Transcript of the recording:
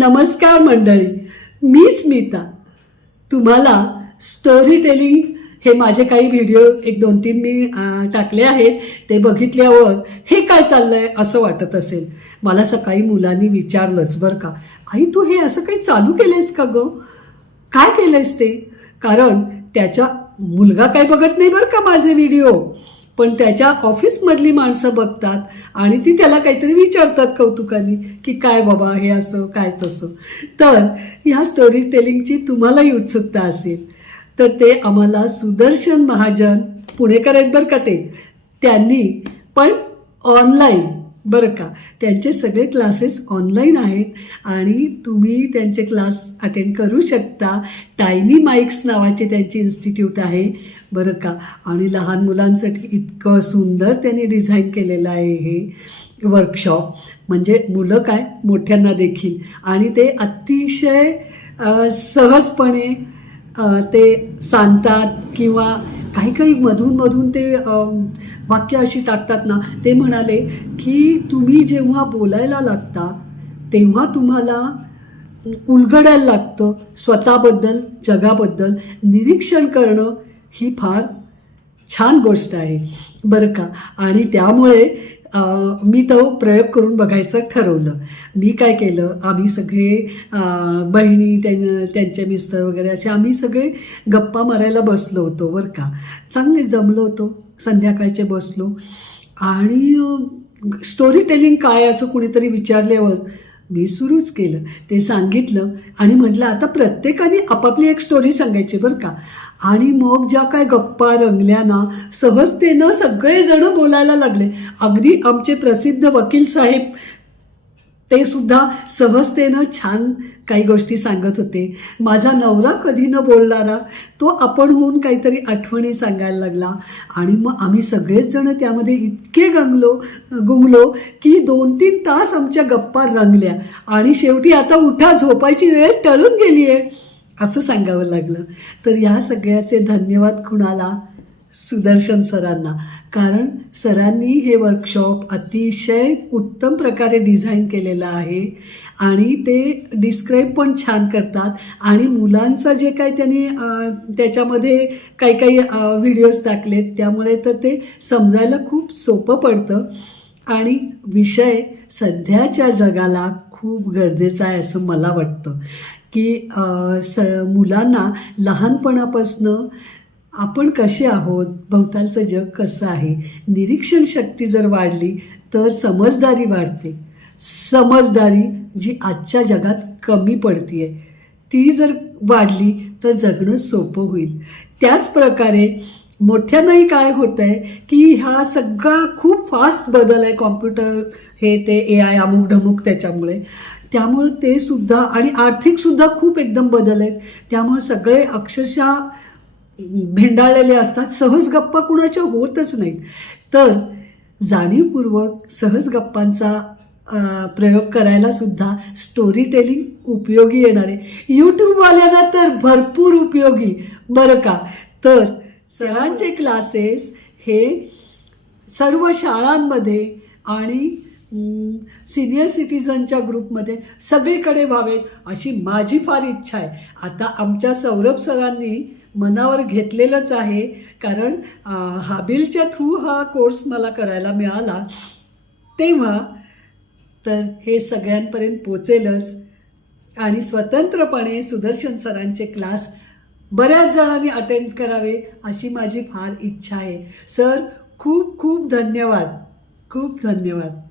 नमस्कार मंडळी मी स्मिता तुम्हाला स्टोरी टेलिंग हे माझे काही व्हिडिओ एक दोन तीन मी टाकले आहेत ते बघितल्यावर हे काय चाललंय असं वाटत असेल. मला सकाळी मुलांनी विचारलंच बरं का आई तू हे असं काही चालू केलंयस का गं? काय केलंयस ते? कारण त्याच्या मुलगा काय बघत नाही बरं का माझे व्हिडिओ पण त्याच्या ऑफिसमधली माणसं बघतात आणि ती त्याला काहीतरी विचारतात कौतुकाने की काय बाबा हे असं काय तसं. तर ह्या स्टोरी टेलिंगची तुम्हालाही उत्सुकता असेल. तर ते आम्हाला सुदर्शन महाजन पुणेकर आहेत बरं का ते? त्यांनी पण ऑनलाईन बरं का. त्यांचे सगळे क्लासेस ऑनलाईन आहेत आणि तुम्ही त्यांचे क्लास अटेंड करू शकता. टायनी माईक्स नावाचे त्यांची इन्स्टिट्यूट आहे. बरं का. आणि लहान मुलांसाठी इतकं सुंदर त्यांनी डिझाईन केलेलं आहे हे वर्कशॉप म्हणजे मुलं काय? मोठ्यांना देखील. आणि ते अतिशय सहजपणे ते सांगतात किंवा काही काही मधून मधून ते वाक्य अशी टाकतात ना ते म्हणाले की तुम्ही जेव्हा बोलायला लागता तेव्हा तुम्हाला उलगडायला लागतं स्वतःबद्दल जगाबद्दल. निरीक्षण करणं ही फार छान गोष्ट आहे बरं का? आणि त्यामुळे मी तो प्रयोग करून बघायचं ठरवलं. मी काय केलं? आम्ही सगळे बहिणी त्यां त्यांचे मिस्टर वगैरे असे आम्ही सगळे गप्पा मारायला बसलो होतो बरं का. चांगले जमलो होतो. संध्याकाळचे बसलो. आणि स्टोरी टेलिंग काय असं कुणीतरी विचारल्यावर मी सुरूच केलं. ते सांगितलं आणि म्हटलं आता प्रत्येकाने आपापली एक स्टोरी सांगायची बरं का. आणि मग ज्या काय गप्पा रंगल्या ना सहजतेनं सगळेजण बोलायला लागले. अगदी आमचे प्रसिद्ध वकील साहेब ते सुद्धा सहजतेनं छान काही गोष्टी सांगत होते. माझा नवरा कधी न बोलणारा तो आपण होऊन काहीतरी आठवणी सांगायला लागला. आणि मग आम्ही सगळेच जण त्यामध्ये इतके गंगलो गुंगलो की दोन तीन तास आमच्या गप्पा रंगल्या. आणि शेवटी आता उठा झोपायची वेळ टळून गेली आहे असं सांगावं लागलं. तर या सगळ्याचे धन्यवाद कुणाला? सुदर्शन सरांना. कारण सरांनी हे वर्कशॉप अतिशय उत्तम प्रकारे डिझाईन केलेलं आहे आणि ते डिस्क्राईब पण छान करतात. आणि मुलांचं जे काही त्यांनी त्याच्यामध्ये काही काही व्हिडिओज टाकलेत त्यामुळे तर ते समजायला खूप सोपं पडतं. आणि विषय सध्याच्या जगाला खूप गरजेचं आहे असं मला वाटतं की स मुलांना लहानपणापासनं आपण कसे आहोत भोवतालचं जग कसं आहे निरीक्षण शक्ती जर वाढली तर समजदारी वाढते. समजदारी जी आजच्या जगात कमी पडतीये. ती जर वाढली तर जगणं सोपं होईल. त्याच प्रकारे मोठ्यांनाही काय होतं आहे की हा सगळा खूप फास्ट बदल आहे कॉम्प्युटर हे ते ए आय अमुक ढमुक त्याच्यामुळे. त्यामुळं ते सुद्धा आणि आर्थिकसुद्धा खूप एकदम बदल आहेत. त्यामुळे सगळे अक्षरशः भेंडाळलेले असतात. सहज गप्पा कुणाच्या होतच नाहीत. तर जाणीवपूर्वक सहज गप्पांचा प्रयोग करायला सुद्धा स्टोरी टेलिंग उपयोगी येणार आहे. यूट्यूबवाल्यांना तर भरपूर उपयोगी बरं का? तर सरांचे क्लासेस हे सर्व शाळांमध्ये आणि सिनियर सिटीजनच्या ग्रुपमध्ये सगळीकडे व्हावेत अशी माझी फार इच्छा आहे. आता आमच्या सौरभ सरांनी मनावर घेतलेलंच आहे कारण हाबिलच्या थ्रू हा कोर्स मला करायला मिळाला तेव्हा तर हे सगळ्यांपर्यंत पोचेलच. आणि स्वतंत्रपणे सुदर्शन सरांचे क्लास बऱ्याच जणांनी अटेंड करावे अशी माझी फार इच्छा आहे. सर खूप खूप धन्यवाद. खूप धन्यवाद.